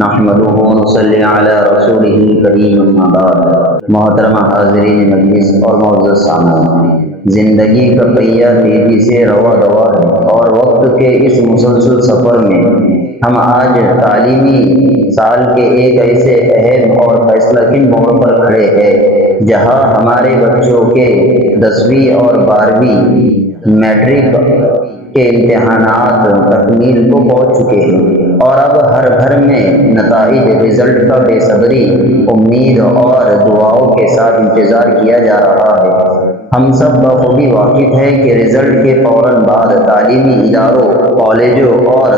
نحمدہ ونصلی علی رسولہ الکریم اما بعد۔ محترمہ حاضرین مجلس اور معزز سامعین، زندگی کا پہیہ تیزی سے رواں رواں ہے اور وقت کے اس مسلسل سفر میں ہم آج تعلیمی سال کے ایک ایسے اہم اور فیصلہ کن موڑ پر کھڑے ہیں جہاں ہمارے بچوں کے 10ویں اور 12ویں میٹرک کے امتحانات تکمیل کو پہنچ چکے ہیں اور اب ہر گھر میں نتائج رزلٹ کا بے صبری، امید اور دعاؤں کے ساتھ انتظار کیا جا رہا ہے۔ ہم سب بخوبی واقف ہیں کہ رزلٹ کے فوراً بعد تعلیمی اداروں، کالجوں اور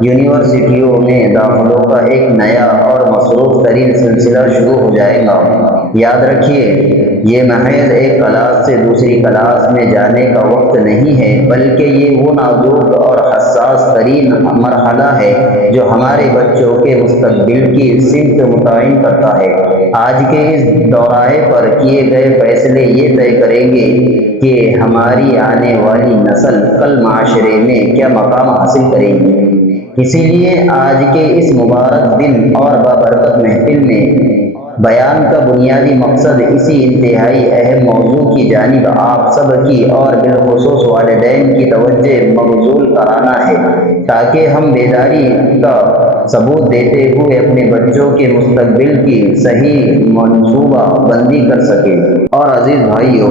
یونیورسٹیوں میں داخلوں کا ایک نیا اور مصروف ترین سلسلہ شروع ہو جائے گا۔ یاد رکھیے، یہ محض ایک کلاس سے دوسری کلاس میں جانے کا وقت نہیں ہے، بلکہ یہ وہ نازک اور حساس ترین مرحلہ ہے جو ہمارے بچوں کے مستقبل کی سمت متعین کرتا ہے۔ آج کے اس دورائے پر کیے گئے فیصلے یہ طے کریں گے کہ ہماری آنے والی نسل کل معاشرے میں کیا مقام حاصل کرے گی۔ اسی لیے آج کے اس مبارک دن اور بابرکت محفل میں بیان کا بنیادی مقصد اسی انتہائی اہم موضوع کی جانب آپ سب کی اور بالخصوص والدین کی توجہ مبذول کرانا ہے، تاکہ ہم بیداری کا ثبوت دیتے ہوئے اپنے بچوں کے مستقبل کی صحیح منصوبہ بندی کر سکیں۔ اور عزیز بھائیوں،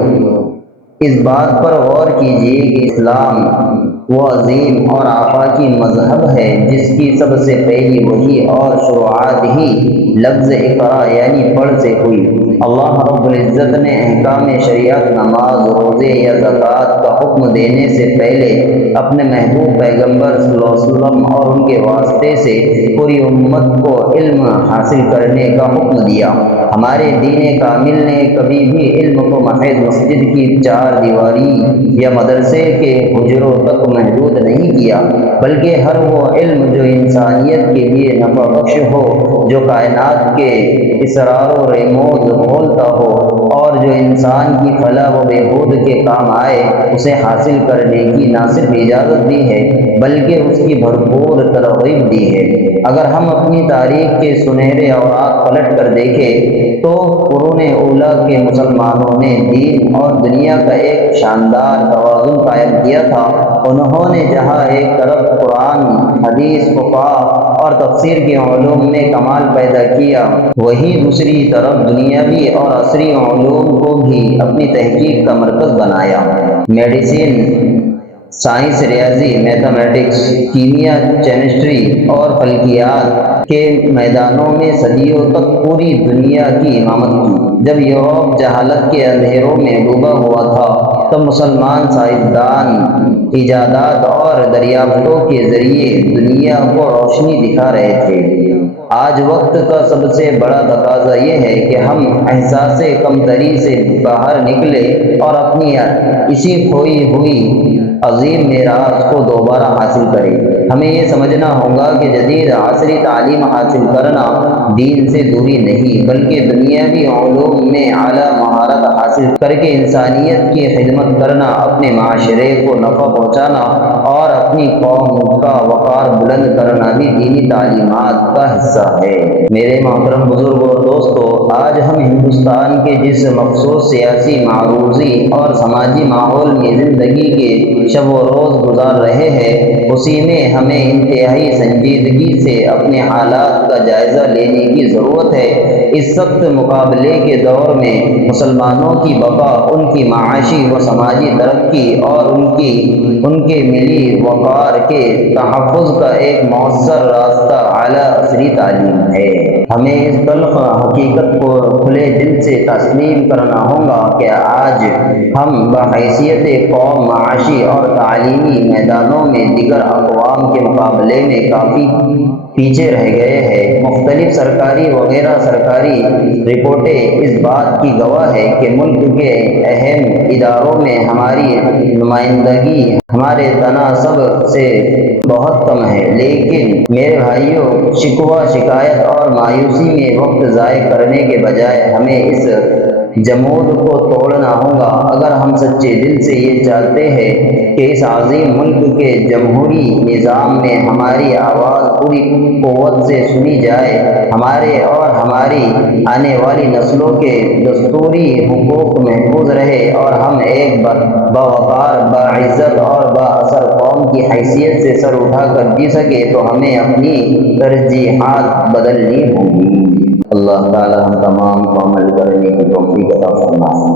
اس بات پر غور کیجیے کہ اسلام وہ عظیم اور آفاقی مذہب ہے جس کی سب سے پہلی وحی اور شروعات ہی لفظ اقرا یعنی پڑھ سے ہوئی۔ اللہ رب العزت نے احکام شریعت، نماز، روزے یا زکوٰۃ کا حکم دینے سے پہلے اپنے محبوب پیغمبر صلی اللہ علیہ وسلم اور ان کے واسطے سے پوری امت کو علم حاصل کرنے کا حکم دیا۔ ہمارے دین کامل نے کبھی بھی علم کو محض مسجد کی چار دیواری یا مدرسے کے حجروں تک محدود نہیں کیا، بلکہ ہر وہ علم جو انسانیت کے لیے نفع بخش ہو، جو کائنات کے اسرار و رموز کھولتا ہو اور جو انسان کی فلاح و بہبود کے کام آئے، اسے حاصل کرنے کی نہ صرف اجازت دی ہے بلکہ اس کی بھرپور ترغیب دی ہے۔ اگر ہم اپنی تاریخ کے سنہرے اوراق پلٹ کر دیکھیں تو قرون اولیٰ کے مسلمانوں نے دین اور دنیا کا ایک شاندار توازن قائم کیا تھا۔ انہوں نے جہاں ایک طرف قرآن، حدیث، فقہ اور تفسیر کے علوم میں کمال پیدا کیا، وہیں دوسری طرف دنیاوی اور عصری علوم کو بھی اپنی تحقیق کا مرکز بنایا۔ میڈیسن، سائنس، ریاضی، میتھمیٹکس، کیمیا، کیمسٹری اور فلکیات کے میدانوں میں صدیوں تک پوری دنیا کی امامت کی۔ جب یورپ جہالت کے اندھیروں میں ڈوبا ہوا تھا، تب مسلمان سائنسدان ایجادات اور دریافتوں کے ذریعے دنیا کو روشنی دکھا رہے تھے۔ آج وقت کا سب سے بڑا تقاضا یہ ہے کہ ہم احساس کمتری سے باہر نکلیں اور اپنی اسی کھوئی ہوئی عظیم میراث کو دوبارہ حاصل کریں۔ ہمیں یہ سمجھنا ہوگا کہ جدید عصری تعلیم حاصل کرنا دین سے دوری نہیں، بلکہ دنیاوی علوم میں اعلیٰ مہارت حاصل کر کے انسانیت کی خدمت کرنا، اپنے معاشرے کو نفع پہنچانا اور اپنی قوم کا وقار بلند کرنا بھی دینی تعلیمات کا حصہ ہے۔ میرے محترم بزرگ اور دوستو، آج ہم ہندوستان کے جس مخصوص سیاسی، معروضی اور سماجی ماحول میں زندگی کے شب و روز گزار رہے ہیں، اسی میں ہمیں انتہائی سنجیدگی سے اپنے حالات کا جائزہ لینے کی ضرورت ہے۔ اس سخت مقابلے کے دور میں مسلمانوں کی بقا، ان کی معاشی و سماجی ترقی اور ان کے ملی وقار کے تحفظ کا ایک مؤثر راستہ اعلیٰ عصری تعلیم ہے۔ ہمیں اس تلخ حقیقت کو کھلے دل سے تسلیم کرنا ہوگا کہ آج ہم بحیثیت قوم معاشی اور تعلیمی میدانوں میں دیگر اقوام کے مقابلے میں کافی پیچھے رہ گئے ہیں۔ مختلف سرکاری و غیر سرکاری رپورٹیں اس بات کی گواہ ہیں کہ ملک کے اہم اداروں میں ہماری نمائندگی ہمارے تناسب سے بہت کم ہے۔ لیکن میرے بھائیوں، شکوہ، شکایت اور مایوسی میں وقت ضائع کرنے کے بجائے ہمیں اس جمود کو توڑنا ہوگا۔ اگر ہم سچے دل سے یہ چاہتے ہیں کہ اس عظیم ملک کے جمہوری نظام میں ہماری آواز پوری قوت سے سنی جائے، ہمارے اور ہماری آنے والی نسلوں کے دستوری حقوق محفوظ رہے اور ہم ایک باوقار، باعزت اور بااثر قوم کی حیثیت سے سر اٹھا کر جی سکے تو ہمیں اپنی ترجیحات بدلنی ہوں گی۔ اللہ تعالی ہم تمام کو عمل کرنے کی توفیق عطا فرمائے۔